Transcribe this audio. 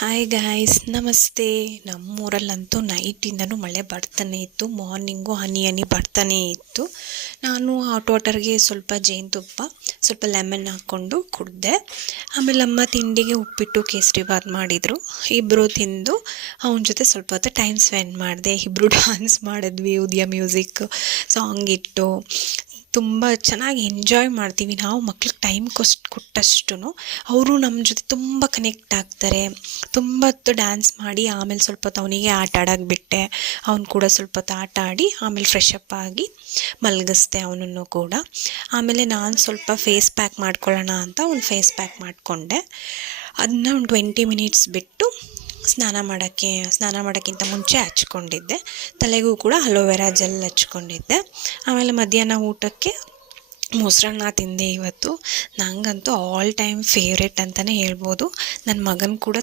Hi guys, ನಮಸ್ತೆ. ನಮ್ಮೂರಲ್ಲಂತೂ ನೈಟಿಂದನೂ ಮಳೆ ಬರ್ತಾನೆ ಇತ್ತು. ಮಾರ್ನಿಂಗು ಹನಿ ಹನಿ ಬರ್ತಾನೇ ಇತ್ತು. ನಾನು ಹಾಟ್ ವಾಟರ್ಗೆ ಸ್ವಲ್ಪ ಜೇನುತುಪ್ಪ, ಸ್ವಲ್ಪ ಲೆಮನ್ ಹಾಕ್ಕೊಂಡು ಕುಡಿದೆ. ಆಮೇಲೆ ಅಮ್ಮ ತಿಂಡಿಗೆ ಉಪ್ಪಿಟ್ಟು ಕೇಸರಿಬಾತ್ ಮಾಡಿದರು. ಇಬ್ಬರು ತಿಂದು ಅವನ ಜೊತೆ ಸ್ವಲ್ಪ ಹೊತ್ತು ಟೈಮ್ ಸ್ಪೆಂಡ್ ಮಾಡಿದೆ. ಇಬ್ಬರು ಡ್ಯಾನ್ಸ್ ಮಾಡಿದ್ವಿ. ಉದಯ ಮ್ಯೂಸಿಕ್ ಸಾಂಗ್ ಇಟ್ಟು ತುಂಬ ಚೆನ್ನಾಗಿ ಎಂಜಾಯ್ ಮಾಡ್ತೀವಿ ನಾವು. ಮಕ್ಳಿಗೆ ಟೈಮ್ ಕೊಟ್ಟಷ್ಟು ಅವರು ನಮ್ಮ ಜೊತೆ ತುಂಬ ಕನೆಕ್ಟ್ ಆಗ್ತಾರೆ. ತುಂಬ ಹೊತ್ತು ಡ್ಯಾನ್ಸ್ ಮಾಡಿ ಆಮೇಲೆ ಸ್ವಲ್ಪ ಹೊತ್ತು ಅವನಿಗೆ ಆಟ ಆಡೋಕ್ಕೆ ಬಿಟ್ಟೆ. ಅವ್ನು ಕೂಡ ಸ್ವಲ್ಪ ಹೊತ್ತು ಆಟ ಆಡಿ ಆಮೇಲೆ ಫ್ರೆಶ್ ಅಪ್ ಆಗಿ ಮಲಗಿಸ್ದೆ ಅವನನ್ನು ಕೂಡ. ಆಮೇಲೆ ನಾನು ಸ್ವಲ್ಪ ಫೇಸ್ ಪ್ಯಾಕ್ ಮಾಡ್ಕೊಳ್ಳೋಣ ಅಂತ ಒಂದು ಫೇಸ್ ಪ್ಯಾಕ್ ಮಾಡಿಕೊಂಡೆ. ಅದನ್ನ ಒಂದು 20 ಮಿನಿಟ್ಸ್ ಬಿಟ್ಟು ಸ್ನಾನ ಮಾಡೋಕ್ಕಿಂತ ಮುಂಚೆ ಹಚ್ಕೊಂಡಿದ್ದೆ. ತಲೆಗೂ ಕೂಡ ಅಲೋವೆರಾ ಜೆಲ್ ಹಚ್ಕೊಂಡಿದ್ದೆ. ಆಮೇಲೆ ಮಧ್ಯಾಹ್ನ ಊಟಕ್ಕೆ ಮೊಸರನ್ನ ತಿಂದೆ ಇವತ್ತು. ನನಗಂತೂ ಆಲ್ ಟೈಮ್ ಫೇವ್ರೆಟ್ ಅಂತಲೇ ಹೇಳ್ಬೋದು. ನನ್ನ ಮಗನ ಕೂಡ